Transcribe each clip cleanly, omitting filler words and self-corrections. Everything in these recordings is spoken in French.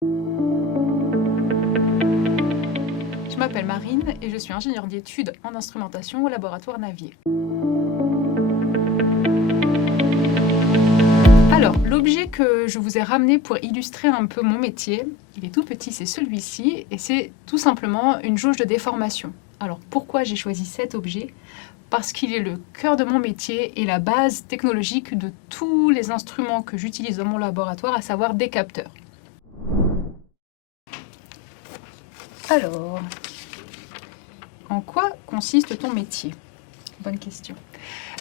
Je m'appelle Marine et je suis ingénieure d'études en instrumentation au laboratoire Navier. Alors, l'objet que je vous ai ramené pour illustrer un peu mon métier, il est tout petit, c'est celui-ci, et c'est tout simplement une jauge de déformation. Alors, pourquoi j'ai choisi cet objet? Parce qu'il est le cœur de mon métier et la base technologique de tous les instruments que j'utilise dans mon laboratoire, à savoir des capteurs. Alors, en quoi consiste ton métier? Bonne question.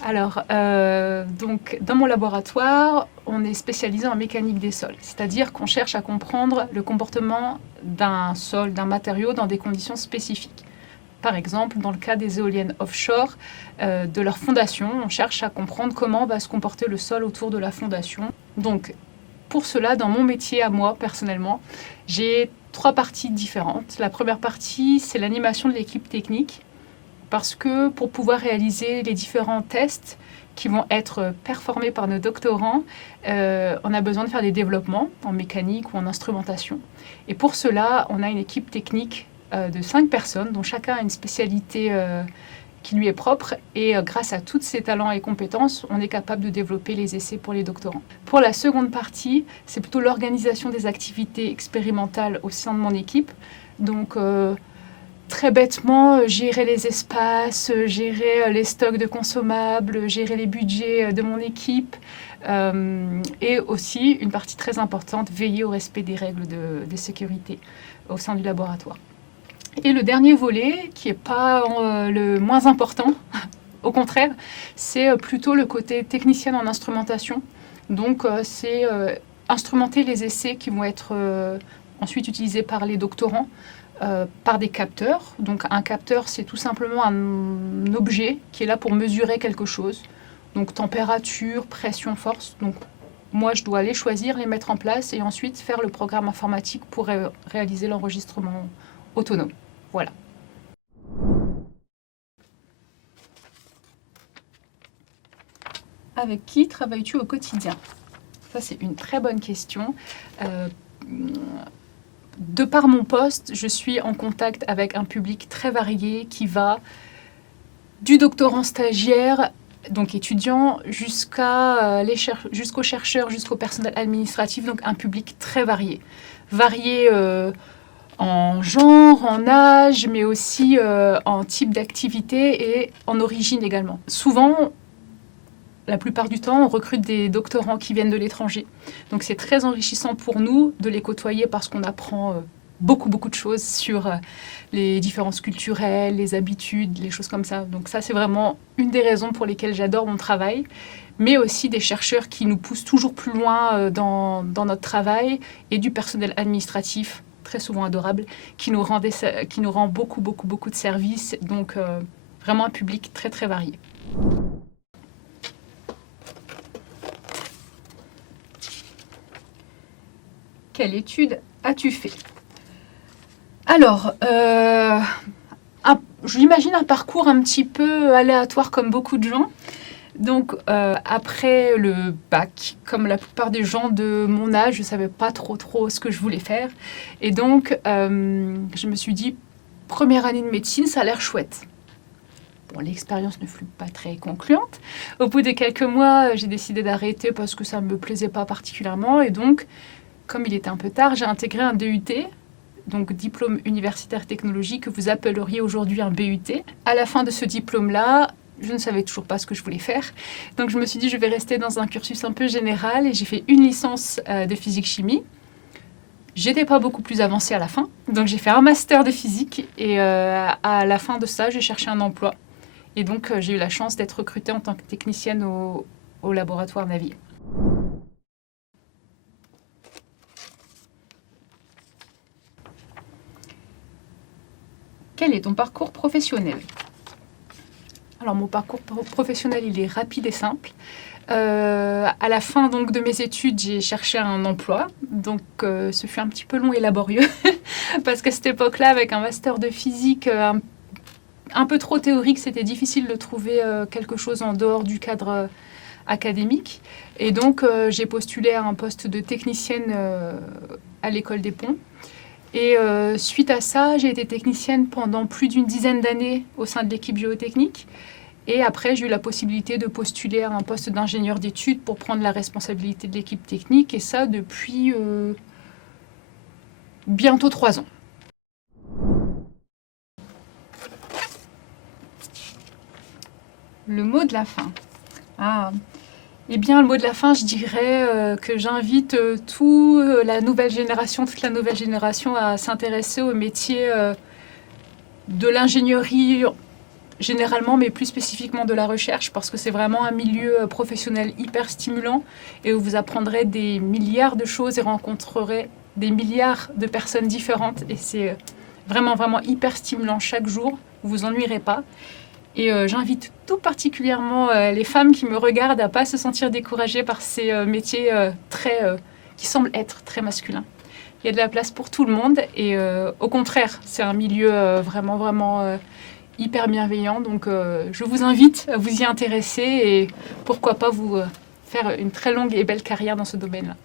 Alors, donc, dans mon laboratoire, on est spécialisé en mécanique des sols, c'est-à-dire qu'on cherche à comprendre le comportement d'un sol, d'un matériau dans des conditions spécifiques. Par exemple, dans le cas des éoliennes offshore, de leur fondation, on cherche à comprendre comment va se comporter le sol autour de la fondation. Donc, pour cela, dans mon métier à moi, personnellement, j'ai 3 parties différentes. La première partie, c'est l'animation de l'équipe technique, parce que pour pouvoir réaliser les différents tests qui vont être performés par nos doctorants, on a besoin de faire des développements en mécanique ou en instrumentation. Et pour cela, on a une équipe technique de 5 personnes, dont chacun a une spécialité qui lui est propre. Et grâce à tous ces talents et compétences, on est capable de développer les essais pour les doctorants. Pour la seconde partie, c'est plutôt l'organisation des activités expérimentales au sein de mon équipe. Donc, très bêtement, gérer les espaces, gérer les stocks de consommables, gérer les budgets de mon équipe, et aussi, une partie très importante, veiller au respect des règles de sécurité au sein du laboratoire. Et le dernier volet, qui n'est pas le moins important, au contraire, c'est plutôt le côté technicienne en instrumentation. Donc, c'est instrumenter les essais qui vont être ensuite utilisés par les doctorants, par des capteurs. Donc un capteur, c'est tout simplement un objet qui est là pour mesurer quelque chose. Donc température, pression, force. Donc moi, je dois les choisir, les mettre en place et ensuite faire le programme informatique pour réaliser l'enregistrement autonome. Voilà. Avec qui travailles-tu au quotidien? Ça, c'est une très bonne question. De par mon poste, je suis en contact avec un public très varié qui va du doctorant stagiaire, donc étudiant, jusqu'aux chercheurs, jusqu'au personnel administratif, donc un public très varié. Varié en genre, en âge, mais aussi en type d'activité et en origine également. Souvent, la plupart du temps, on recrute des doctorants qui viennent de l'étranger. Donc c'est très enrichissant pour nous de les côtoyer parce qu'on apprend beaucoup de choses sur les différences culturelles, les habitudes, les choses comme ça. Donc ça, c'est vraiment une des raisons pour lesquelles j'adore mon travail, mais aussi des chercheurs qui nous poussent toujours plus loin dans notre travail et du personnel administratif, très souvent adorable, qui nous rend beaucoup de services. Donc vraiment un public très varié. Quelle étude as-tu fait? Alors, j'imagine un parcours un petit peu aléatoire comme beaucoup de gens. Donc, après le bac, comme la plupart des gens de mon âge, je ne savais pas trop ce que je voulais faire. Et donc, je me suis dit, première année de médecine, ça a l'air chouette. Bon, l'expérience ne fut pas très concluante. Au bout de quelques mois, j'ai décidé d'arrêter parce que ça ne me plaisait pas particulièrement. Et donc, comme il était un peu tard, j'ai intégré un DUT, donc diplôme universitaire technologique, que vous appelleriez aujourd'hui un BUT. À la fin de ce diplôme-là, je ne savais toujours pas ce que je voulais faire. Donc je me suis dit, je vais rester dans un cursus un peu général et j'ai fait une licence de physique-chimie. J'étais pas beaucoup plus avancée à la fin, donc j'ai fait un master de physique et à la fin de ça, j'ai cherché un emploi. Et donc j'ai eu la chance d'être recrutée en tant que technicienne au laboratoire Navier. Quel est ton parcours professionnel? Alors mon parcours professionnel, il est rapide et simple. À la fin donc, de mes études, j'ai cherché un emploi. Donc ce fut un petit peu long et laborieux parce qu'à cette époque-là, avec un master de physique un peu trop théorique, c'était difficile de trouver quelque chose en dehors du cadre académique. Et donc j'ai postulé à un poste de technicienne à l'école des ponts. Et suite à ça, j'ai été technicienne pendant plus d'une dizaine d'années au sein de l'équipe géotechnique. Et après, j'ai eu la possibilité de postuler à un poste d'ingénieur d'études pour prendre la responsabilité de l'équipe technique. Et ça depuis bientôt 3 ans. Le mot de la fin. Eh bien, le mot de la fin, je dirais que j'invite toute la nouvelle génération à s'intéresser au métier de l'ingénierie généralement, mais plus spécifiquement de la recherche, parce que c'est vraiment un milieu professionnel hyper stimulant et où vous apprendrez des milliards de choses et rencontrerez des milliards de personnes différentes. Et c'est vraiment, vraiment hyper stimulant chaque jour. Vous vous ennuierez pas. Et j'invite tout particulièrement les femmes qui me regardent à ne pas se sentir découragées par ces métiers qui semblent être très masculins. Il y a de la place pour tout le monde et au contraire, c'est un milieu vraiment, vraiment hyper bienveillant. Donc je vous invite à vous y intéresser et pourquoi pas vous faire une très longue et belle carrière dans ce domaine-là.